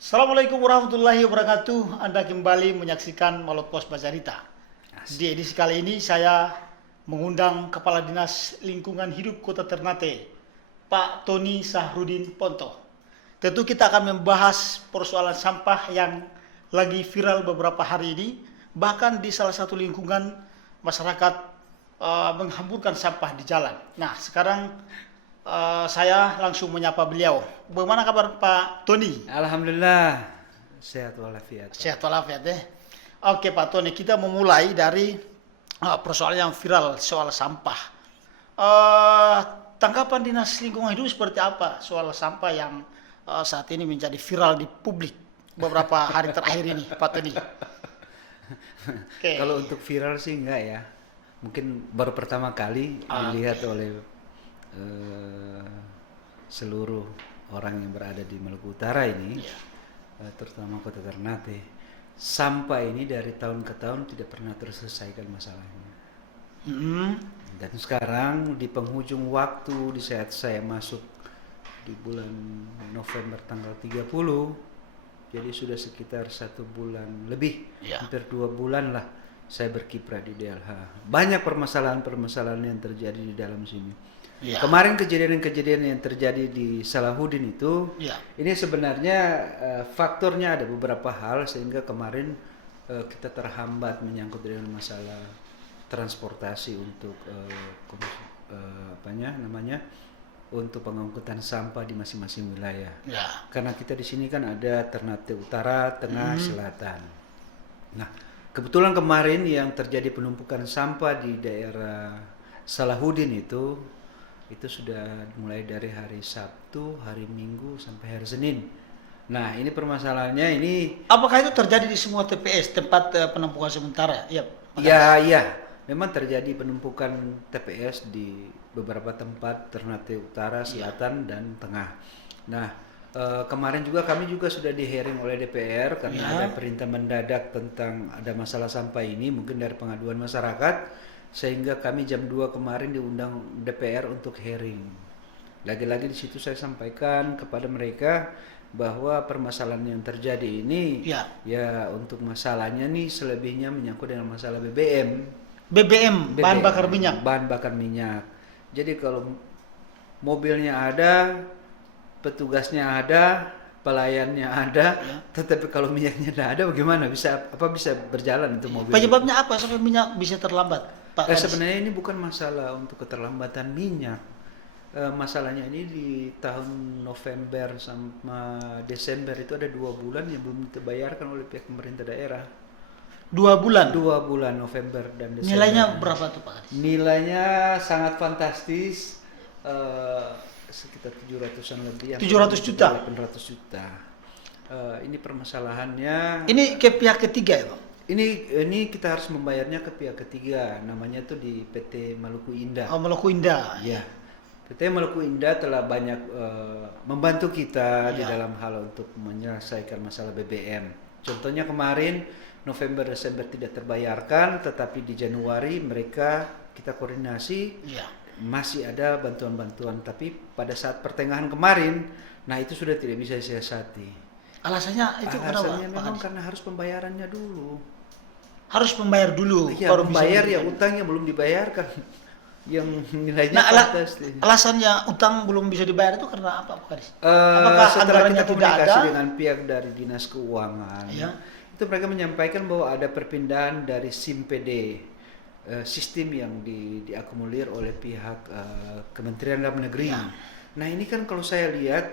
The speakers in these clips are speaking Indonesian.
Assalamualaikum warahmatullahi wabarakatuh. Anda kembali menyaksikan Malot Pos Bacarita. Di edisi kali ini saya mengundang Kepala Dinas Lingkungan Hidup Kota Ternate, Pak Tony Sahrudin Ponto. Tentu kita akan membahas persoalan sampah yang lagi viral beberapa hari ini. Bahkan di salah satu lingkungan masyarakat menghamburkan sampah di jalan. Nah, sekarang saya langsung menyapa beliau. Bagaimana kabar Pak Tony? Alhamdulillah sehat walafiat. Sehat walafiat ya. Oke Pak Tony, kita memulai dari persoalan yang viral soal sampah. Tanggapan Dinas Lingkungan Hidup seperti apa soal sampah yang saat ini menjadi viral di publik beberapa hari terakhir ini, Pak Tony? Kalau untuk viral sih enggak ya. Mungkin baru pertama kali dilihat oleh seluruh orang yang berada di Maluku Utara ini, terutama Kota Ternate. Sampah ini dari tahun ke tahun tidak pernah terselesaikan masalahnya. Dan sekarang di penghujung waktu, di saat saya masuk di bulan November tanggal 30, jadi sudah sekitar 1 bulan lebih, hampir 2 bulan lah saya berkiprah di DLH. Banyak permasalahan-permasalahan yang terjadi di dalam sini. Kemarin kejadian-kejadian yang terjadi di Salahuddin itu, ini sebenarnya faktornya ada beberapa hal sehingga kemarin kita terhambat menyangkut dengan masalah transportasi untuk untuk pengangkutan sampah di masing-masing wilayah. Karena kita di sini kan ada Ternate Utara, Tengah, Selatan. Nah, kebetulan kemarin yang terjadi penumpukan sampah di daerah Salahuddin itu sudah mulai dari hari Sabtu, hari Minggu sampai hari Senin. Nah, ini permasalahannya ini. Apakah itu terjadi di semua TPS, tempat penampungan sementara? Iya. Memang terjadi penumpukan TPS di beberapa tempat Ternate Utara, Selatan, dan Tengah. Nah, kemarin juga kami sudah di-hearing oleh DPR karena ada perintah mendadak tentang ada masalah sampah ini, mungkin dari pengaduan masyarakat. Sehingga kami jam 2 kemarin diundang DPR untuk hearing. Lagi-lagi di situ saya sampaikan kepada mereka bahwa permasalahan yang terjadi ini ya untuk masalahnya nih selebihnya menyangkut dengan masalah BBM, bahan bakar minyak. Jadi kalau mobilnya ada, petugasnya ada, pelayannya ada, tetapi kalau minyaknya tidak ada, bagaimana bisa berjalan itu mobil? Penyebabnya apa sampai minyak bisa terlambat? Sebenarnya ini bukan masalah untuk keterlambatan minyak. Masalahnya ini di tahun November sama Desember itu ada 2 bulan yang belum dibayarkan oleh pihak pemerintah daerah. 2 bulan? 2 bulan November dan Desember. Nilainya berapa tuh Pak Kadis? Nilainya sangat fantastis, sekitar 700-an lebih. 700 juta? 800 juta. Ini permasalahannya. Ini ke pihak ketiga ya Pak? Ini kita harus membayarnya ke pihak ketiga, namanya itu di PT Maluku Indah. Oh, Maluku Indah. Ya, PT Maluku Indah telah banyak membantu kita di dalam hal untuk menyelesaikan masalah BBM. Contohnya kemarin November Desember tidak terbayarkan, tetapi di Januari kita koordinasi masih ada bantuan-bantuan. Tapi pada saat pertengahan kemarin, nah itu sudah tidak bisa disiasati. Alasannya itu kenapa? Alasannya memang karena harus pembayarannya dulu. Harus membayar dulu. Ya, membayar ya utangnya belum dibayarkan. Yang nilainya fantastis. Alasannya utang belum bisa dibayar itu karena apa Pak Kadis? Apakah setelah kita komunikasi dengan pihak dari Dinas Keuangan, itu mereka menyampaikan bahwa ada perpindahan dari SIM-PD, sistem yang diakomodir oleh pihak Kementerian Dalam Negeri. Nah ini kan kalau saya lihat,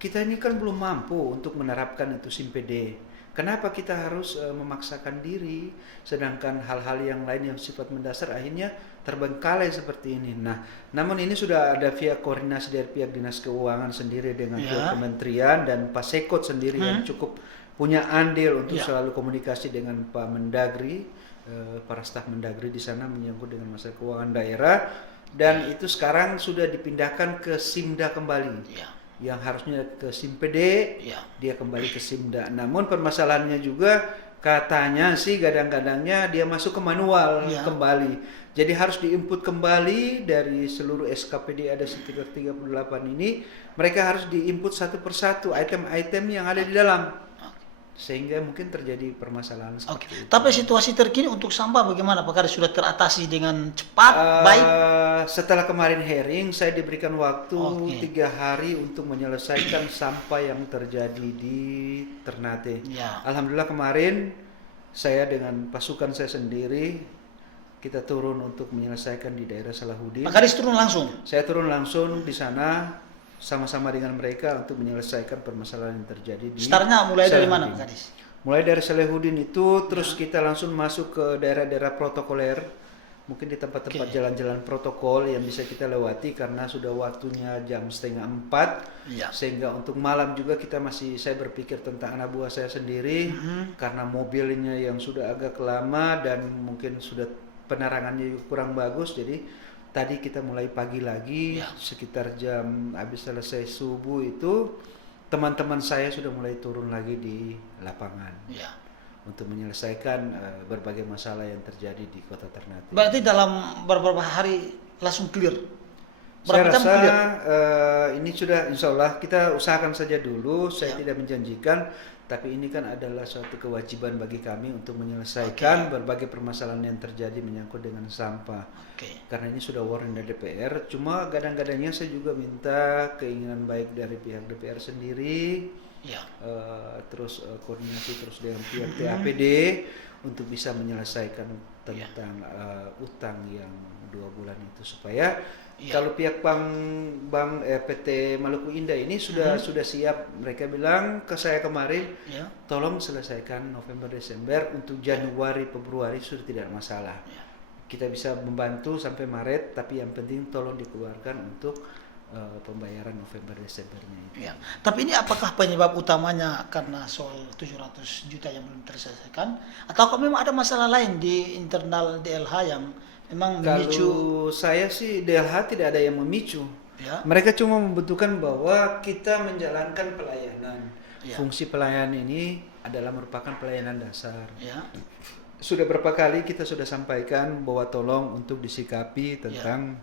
kita ini kan belum mampu untuk menerapkan itu SIM-PD. Kenapa kita harus memaksakan diri, sedangkan hal-hal yang lain yang sifat mendasar akhirnya terbengkalai seperti ini. Nah, namun ini sudah ada via koordinasi dari pihak Dinas Keuangan sendiri dengan pihak Kementerian dan Pak Sekot sendiri yang cukup punya andil untuk selalu komunikasi dengan Pak Mendagri, para staf Mendagri di sana menyangkut dengan masalah keuangan daerah, dan itu sekarang sudah dipindahkan ke Simda kembali. Yang harusnya ke SIM-PD, dia kembali ke Simda. Namun permasalahannya juga katanya sih kadang-kadangnya dia masuk ke manual kembali. Jadi harus diinput kembali dari seluruh SKPD ada sekitar 38 ini. Mereka harus diinput satu persatu item-item yang ada di dalam. sehingga mungkin terjadi permasalahan Oke. seperti itu. Tapi situasi terkini untuk sampah bagaimana? Apakah sudah teratasi dengan cepat, baik? Setelah kemarin hearing, saya diberikan waktu Oke. 3 hari untuk menyelesaikan sampah yang terjadi di Ternate. Ya. Alhamdulillah kemarin saya dengan pasukan saya sendiri kita turun untuk menyelesaikan di daerah Salahuddin. Pak Kadis turun langsung. Saya turun langsung di sana sama-sama dengan mereka untuk menyelesaikan permasalahan yang terjadi di Startnya mulai dari mana, Salahuddin. Pak Kadis? Mulai dari Salahuddin itu, terus kita langsung masuk ke daerah-daerah protokoler, mungkin di tempat-tempat Oke. jalan-jalan protokol yang bisa kita lewati karena sudah waktunya jam 3:30. Ya. Sehingga untuk malam juga saya berpikir tentang anak buah saya sendiri, karena mobilnya yang sudah agak lama dan mungkin sudah penerangannya juga kurang bagus, jadi tadi kita mulai pagi lagi, Ya. sekitar jam habis selesai subuh itu teman-teman saya sudah mulai turun lagi di lapangan Ya. untuk menyelesaikan berbagai masalah yang terjadi di Kota Ternate. Berarti dalam beberapa hari langsung clear. Saya Berapa jam rasa clear? ini sudah, insya Allah kita usahakan saja dulu. Saya Ya. tidak menjanjikan, tapi ini kan adalah suatu kewajiban bagi kami untuk menyelesaikan berbagai permasalahan yang terjadi menyangkut dengan sampah. Oke. Karena ini sudah warning dari DPR. Cuma kadang-kadangnya saya juga minta keinginan baik dari pihak DPR sendiri, Ya. terus koordinasi terus dengan pihak TAPD untuk bisa menyelesaikan tentang utang yang 2 bulan itu, supaya kalau pihak PT Maluku Indah ini sudah siap. Mereka bilang ke saya kemarin, Ya. tolong selesaikan November Desember, untuk Januari Februari sudah tidak ada masalah. Ya. Kita bisa membantu sampai Maret, tapi yang penting tolong dikeluarkan untuk pembayaran November Desembernya itu. Ya. Tapi ini apakah penyebab utamanya karena soal 700 juta yang belum terselesaikan, atau memang ada masalah lain di internal DLH yang memang memicu? Kalau saya sih DLH tidak ada yang memicu. Ya. Mereka cuma membutuhkan bahwa kita menjalankan pelayanan. Ya. Fungsi pelayanan ini adalah merupakan pelayanan dasar. Ya. Sudah berapa kali kita sudah sampaikan bahwa tolong untuk disikapi tentang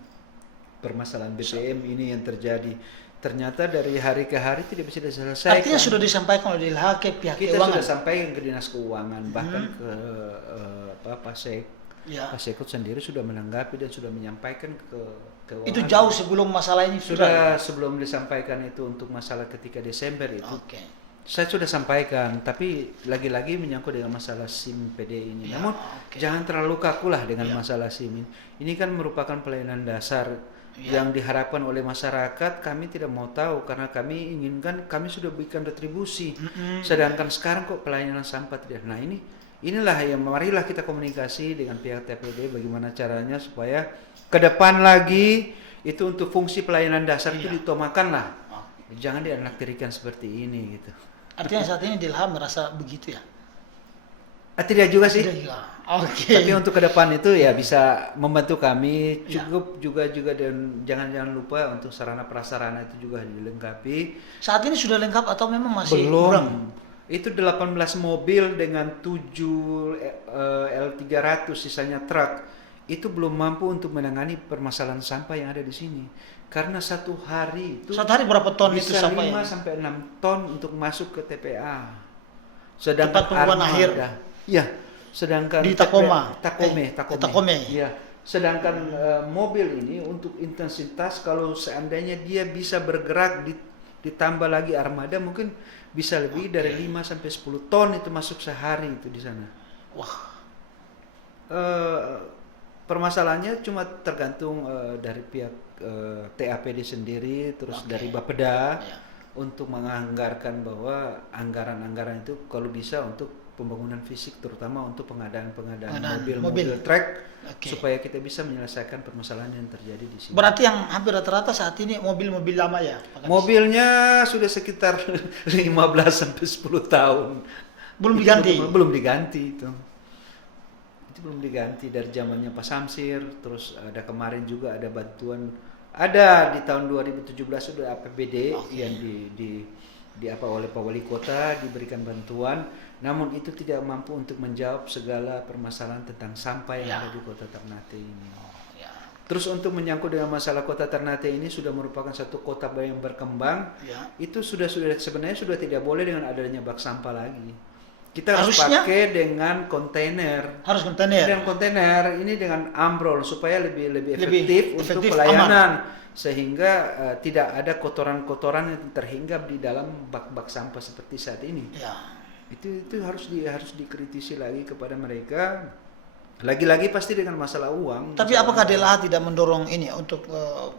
permasalahan BPM ini yang terjadi. Ternyata dari hari ke hari tidak bisa diselesaikan. Artinya sudah disampaikan oleh DLH ke pihak Kita keuangan. sudah sampaikan ke Dinas Keuangan, bahkan ke Pasek. Ya. Pak Sekut sendiri sudah menanggapi dan sudah menyampaikan ke keuangan. Itu jauh sebelum masalah ini Sudah sebelum disampaikan itu untuk masalah ketika Desember itu. Oke. Saya sudah sampaikan, tapi lagi-lagi menyangkut dengan masalah SIM PD ini. Ya, Namun oke. jangan terlalu kakulah dengan masalah SIM ini. Ini kan merupakan pelayanan dasar yang diharapkan oleh masyarakat. Kami tidak mau tahu karena kami inginkan, kami sudah berikan retribusi. Sedangkan sekarang kok pelayanan sampah tidak. Nah inilah yang marilah kita komunikasi dengan pihak TPD bagaimana caranya supaya ke depan lagi itu untuk fungsi pelayanan dasar itu ditomakan lah. Jangan dianaktirikan seperti ini gitu. Artinya saat ini DLH merasa begitu ya? Tidak juga sih. Oke. Tapi untuk ke depan itu ya bisa membantu kami. Cukup juga dan jangan lupa untuk sarana prasarana itu juga dilengkapi. Saat ini sudah lengkap atau memang masih Belum. kurang? Itu 18 mobil dengan 7 L300 sisanya truk itu belum mampu untuk menangani permasalahan sampah yang ada di sini. Karena satu hari itu Satu hari berapa ton itu bisa sampah 5 yang sampai 6 ton untuk masuk ke TPA. Sedangkan tempat pembuangan akhir? Ya, sedangkan Di Takoma? Takome. Ya. Sedangkan mobil ini untuk intensitas kalau seandainya dia bisa bergerak ditambah lagi armada mungkin bisa lebih dari 5 sampai 10 ton itu masuk sehari itu di sana. Wah. Permasalahannya cuma tergantung dari pihak TAPD sendiri, terus dari Bapeda untuk menganggarkan bahwa anggaran-anggaran itu kalau bisa untuk pembangunan fisik, terutama untuk pengadaan mobil trek, supaya kita bisa menyelesaikan permasalahan yang terjadi di sini. Berarti yang hampir rata-rata saat ini mobil-mobil lama ya, Pak Kadis? Mobilnya sudah sekitar 15 sampai 10 tahun. Belum diganti? Belum diganti itu. Itu belum diganti dari zamannya Pak Samsir, terus ada kemarin juga ada bantuan, ada di tahun 2017 sudah APBD yang di apa oleh Pak Wali Kota diberikan bantuan, namun itu tidak mampu untuk menjawab segala permasalahan tentang sampah yang ada di Kota Ternate ini. Terus untuk menyangkut dengan masalah Kota Ternate ini sudah merupakan satu kota yang berkembang, itu sudah sebenarnya sudah tidak boleh dengan adanya bak sampah lagi. Kita harus Harusnya pakai dengan kontainer. harus kontainer. Dengan kontainer ini dengan ambrol supaya lebih Lebih efektif untuk efektif, pelayanan sehingga tidak ada kotoran-kotoran yang terhinggap di dalam bak-bak sampah seperti saat ini. Ya. Itu harus dikritisi lagi kepada mereka. Lagi-lagi pasti dengan masalah uang. Tapi apakah DLH tidak mendorong ini untuk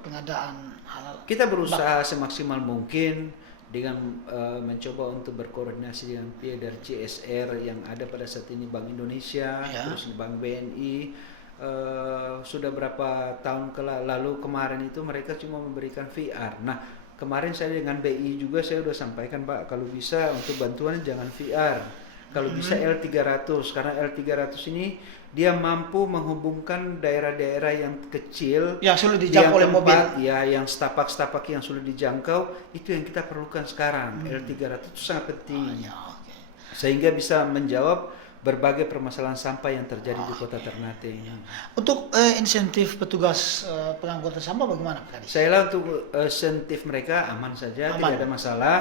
pengadaan halal? Kita berusaha semaksimal mungkin dengan mencoba untuk berkoordinasi dengan pihak dari CSR yang ada pada saat ini, Bank Indonesia, terus Bank BNI. Sudah berapa tahun lalu kemarin itu mereka cuma memberikan VR. Nah, kemarin saya dengan BI juga saya sudah sampaikan, Pak, kalau bisa untuk bantuan jangan VR. Kalau bisa L300, karena L300 ini dia mampu menghubungkan daerah-daerah yang kecil yang sulit dijangkau oleh mobil. Ya, yang setapak-setapak yang sulit dijangkau, itu yang kita perlukan sekarang. L300 itu sangat penting. Sehingga bisa menjawab berbagai permasalahan sampah yang terjadi di Kota Ternate ini. Untuk insentif petugas pengangkutan sampah bagaimana, Pak Kadis? Saya untuk insentif mereka aman saja, tidak ada masalah.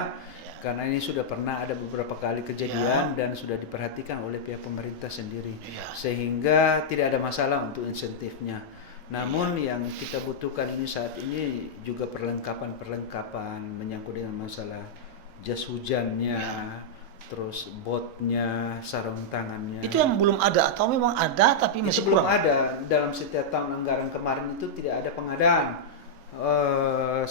Karena ini sudah pernah ada beberapa kali kejadian dan sudah diperhatikan oleh pihak pemerintah sendiri. Sehingga tidak ada masalah untuk insentifnya. Namun yang kita butuhkan ini saat ini juga perlengkapan menyangkut dengan masalah jas hujannya, terus botnya, sarung tangannya. Itu yang belum ada atau memang ada tapi masih belum kurang? ada. Dalam setiap tahun anggaran kemarin itu tidak ada pengadaan.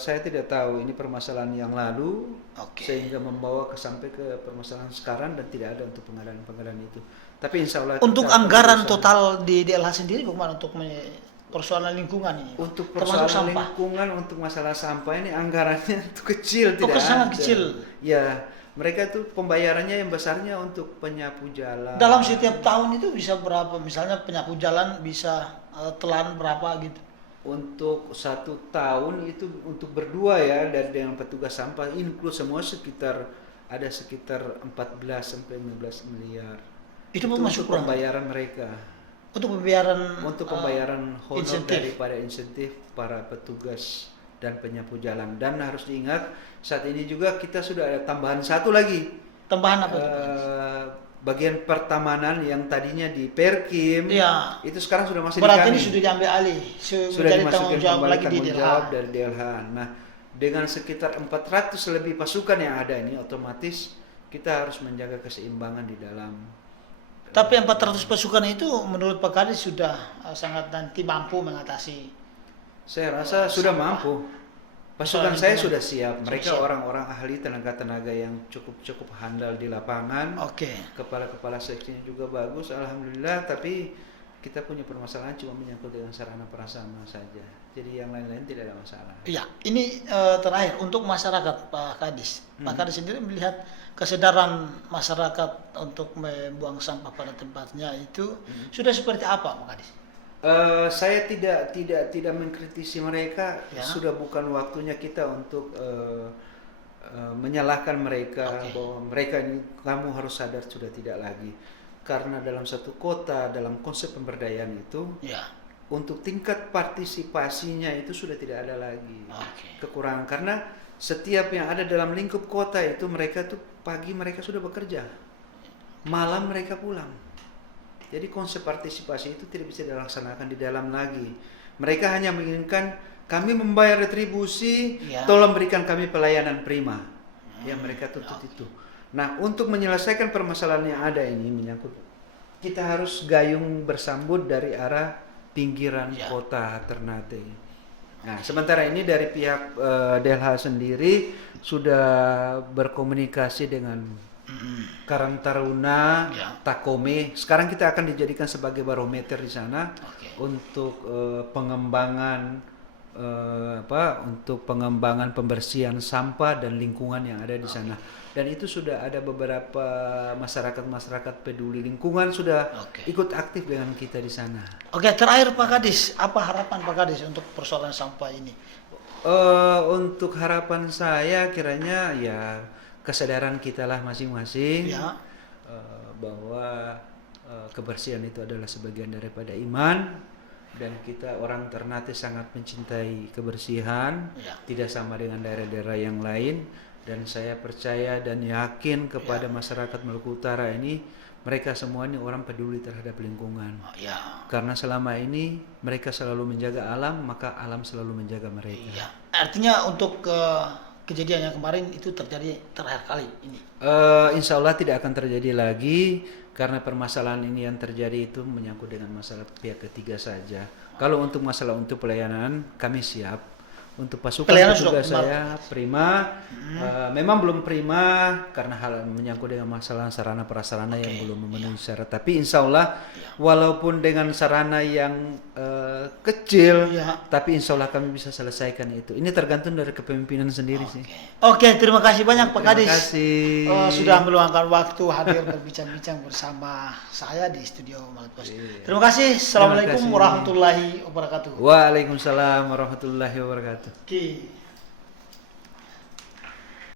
Saya tidak tahu ini permasalahan yang lalu sehingga membawa sampai ke permasalahan sekarang dan tidak ada untuk pengadaan itu. Tapi insya Allah untuk anggaran total di DLH sendiri bagaimana untuk persoalan lingkungan ini? Untuk persoalan lingkungan, untuk masalah sampah ini anggarannya itu kecil, tidak ada. Sangat kecil. Ya, mereka itu pembayarannya yang besarnya untuk penyapu jalan. Dalam setiap tahun itu bisa berapa? Misalnya penyapu jalan bisa telan berapa gitu? Untuk 1 tahun itu untuk berdua ya, dari dengan petugas sampah include semua sekitar 14 sampai 15 miliar. Itu masuk untuk pembayaran mereka. Untuk pembayaran honor daripada insentif para petugas dan penyapu jalan. Dan harus diingat saat ini juga kita sudah ada tambahan satu lagi. Tambahan apa? Bagian pertamanan yang tadinya di Perkim, itu sekarang sudah masih berarti ini sudah diambil alih, sudah tanggung jawab lagi di DLH. Dari DLH. Nah, dengan sekitar 400 lebih pasukan yang ada ini, otomatis kita harus menjaga keseimbangan di dalam. Tapi 400 pasukan itu menurut Pak Kadis sudah sangat nanti mampu mengatasi. Saya rasa sudah mampu. Pasukan saya sudah siap. Mereka orang-orang ahli, tenaga-tenaga yang cukup handal di lapangan. Kepala-kepala seksinya juga bagus, alhamdulillah. Tapi kita punya permasalahan cuma menyangkut dengan sarana prasarana saja. Jadi yang lain-lain tidak ada masalah. Iya, ini terakhir untuk masyarakat, Pak Kadis. Pak Kadis sendiri melihat kesadaran masyarakat untuk membuang sampah pada tempatnya itu sudah seperti apa, Pak Kadis? Saya tidak mengkritisi mereka. Sudah bukan waktunya kita untuk menyalahkan mereka bahwa mereka ini kamu harus sadar, sudah tidak lagi. Karena dalam satu kota, dalam konsep pemberdayaan itu, untuk tingkat partisipasinya itu sudah tidak ada lagi kekurangan. Karena setiap yang ada dalam lingkup kota itu mereka tuh pagi mereka sudah bekerja, malam mereka pulang. Jadi konsep partisipasi itu tidak bisa dilaksanakan di dalam lagi. Mereka hanya menginginkan kami membayar retribusi, tolong berikan kami pelayanan prima. Ya, mereka tuntut itu. Nah, untuk menyelesaikan permasalahan yang ada ini menyangkut, kita harus gayung bersambut dari arah pinggiran kota Ternate. Nah, sementara ini dari pihak DLH sendiri sudah berkomunikasi dengan Karang Taruna, Takome. Sekarang kita akan dijadikan sebagai barometer di sana untuk pengembangan untuk pengembangan pembersihan sampah dan lingkungan yang ada di sana. Dan itu sudah ada beberapa masyarakat peduli lingkungan sudah ikut aktif dengan kita di sana. Terakhir Pak Kadis, apa harapan Pak Kadis untuk persoalan sampah ini? Untuk harapan saya kiranya ya kesadaran kita lah masing-masing bahwa kebersihan itu adalah sebagian daripada iman, dan kita orang Ternate sangat mencintai kebersihan, tidak sama dengan daerah-daerah yang lain. Dan saya percaya dan yakin kepada masyarakat Maluku Utara ini, mereka semua ini orang peduli terhadap lingkungan. Karena selama ini mereka selalu menjaga alam, maka alam selalu menjaga mereka. Artinya untuk kejadian yang kemarin itu terjadi terakhir kali ini? Insya Allah tidak akan terjadi lagi, karena permasalahan ini yang terjadi itu menyangkut dengan masalah pihak ketiga saja. Kalau untuk masalah untuk pelayanan, kami siap. Untuk pasukan juga saya prima. Memang belum prima karena hal menyangkut dengan masalah sarana prasarana yang belum memenuhi syarat. Tapi insya Allah walaupun dengan sarana yang kecil, tapi insya Allah kami bisa selesaikan itu. Ini tergantung dari kepemimpinan sendiri sih. Oke, terima kasih banyak Pak Kadis. Terima kasih. Sudah meluangkan waktu hadir berbincang-bincang bersama saya di studio Maluku. Terima kasih. Assalamualaikum warahmatullahi wabarakatuh. Waalaikumsalam warahmatullahi wabarakatuh. Oke.